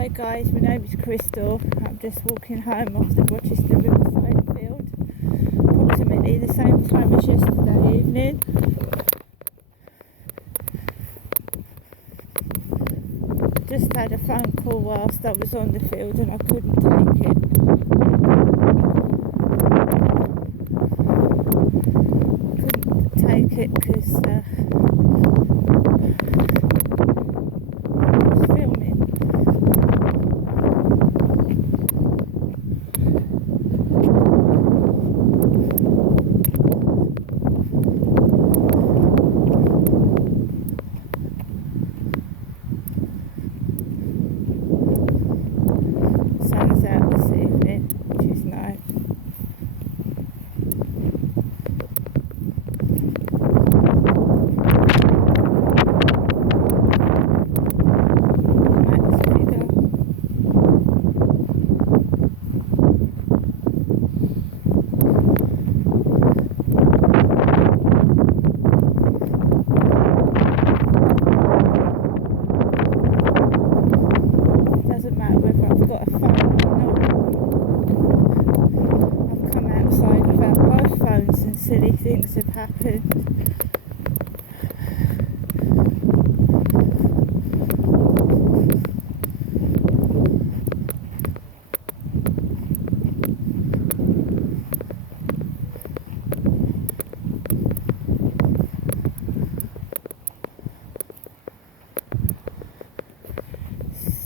Hi guys, my name is Crystal. I'm just walking home off the Rochester Riverside field, approximately the same time as yesterday evening. Just had a phone call whilst I was on the field and I couldn't take it. Couldn't take it because I was filming. Sun's out this evening, which is nice. Max figure. Doesn't matter whether I've got a phone or not. I've come outside without both phones and silly things have happened.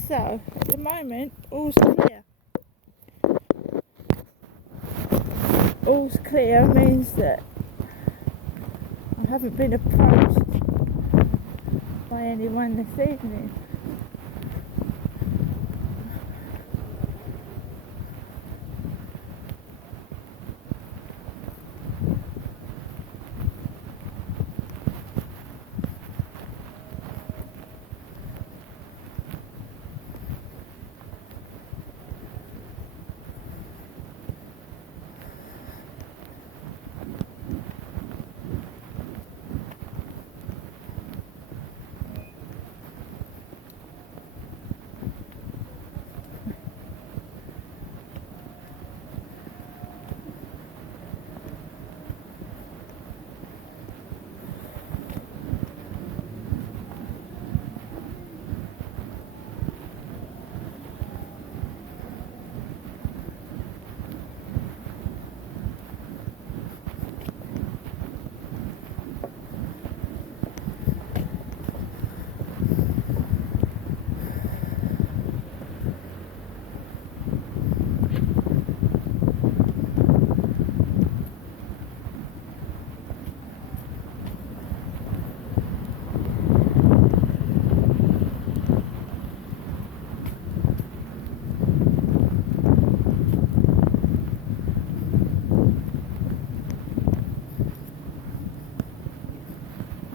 So, at the moment, all's clear. All's clear means that I haven't been approached by anyone this evening.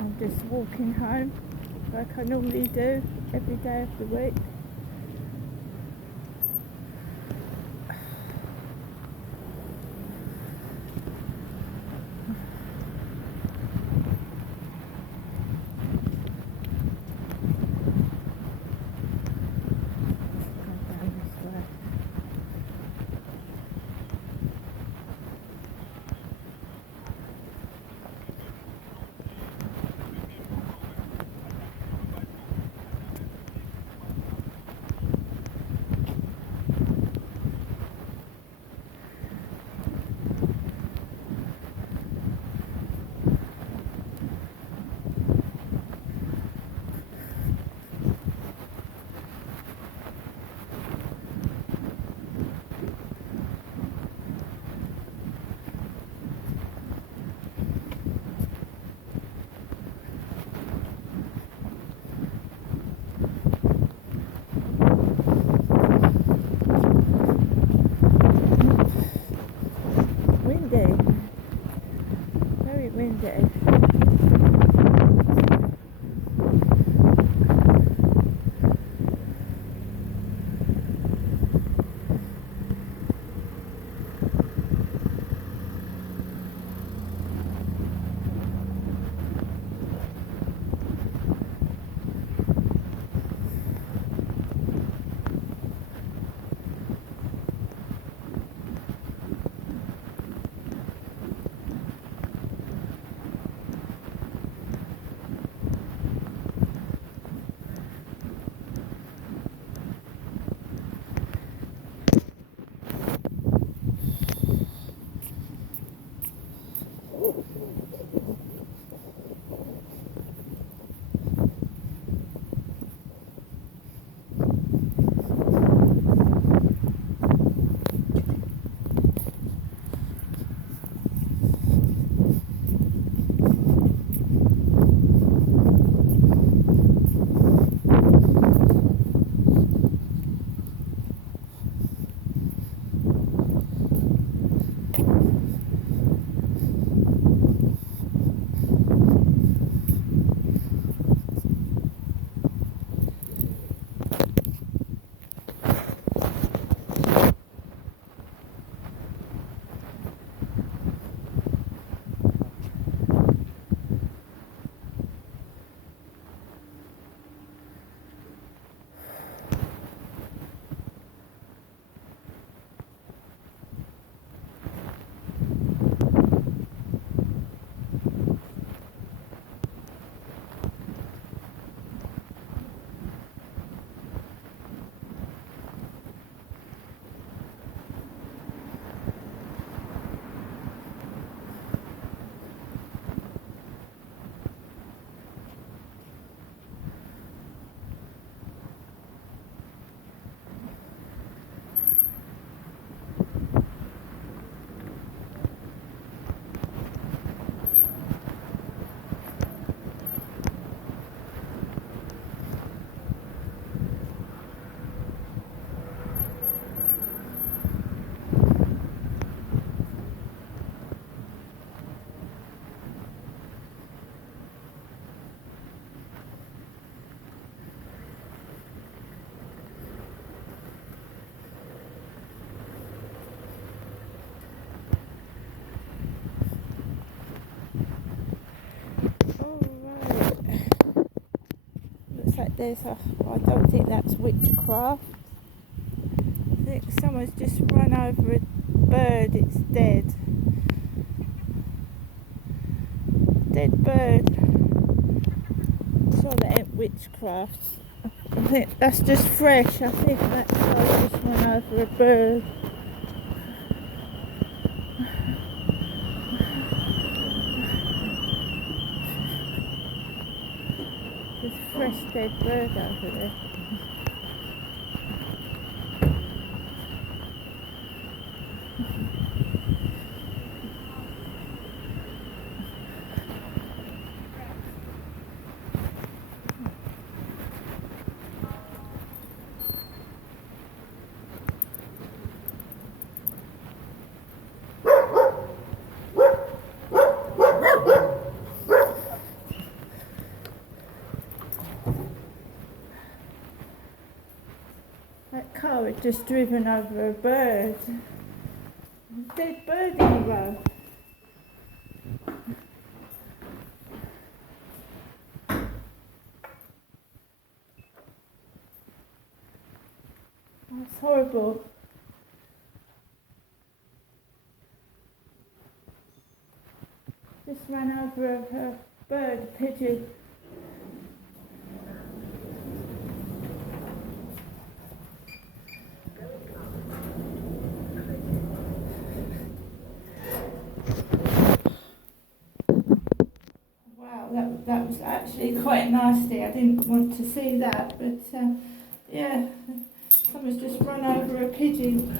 I'm just walking home like I normally do every day of the week. Go down this way. I don't think that's witchcraft. I think someone's just run over a bird, it's dead. Dead bird. So that ain't witchcraft. I think that's just fresh. I think that's someone just run over a bird. There's a fresh dead bird over there. That car had just driven over a bird. A dead bird in the road. That's horrible. Just ran over a bird, a pigeon. That was actually quite nasty. I didn't want to see that, but yeah, someone's just run over a pigeon.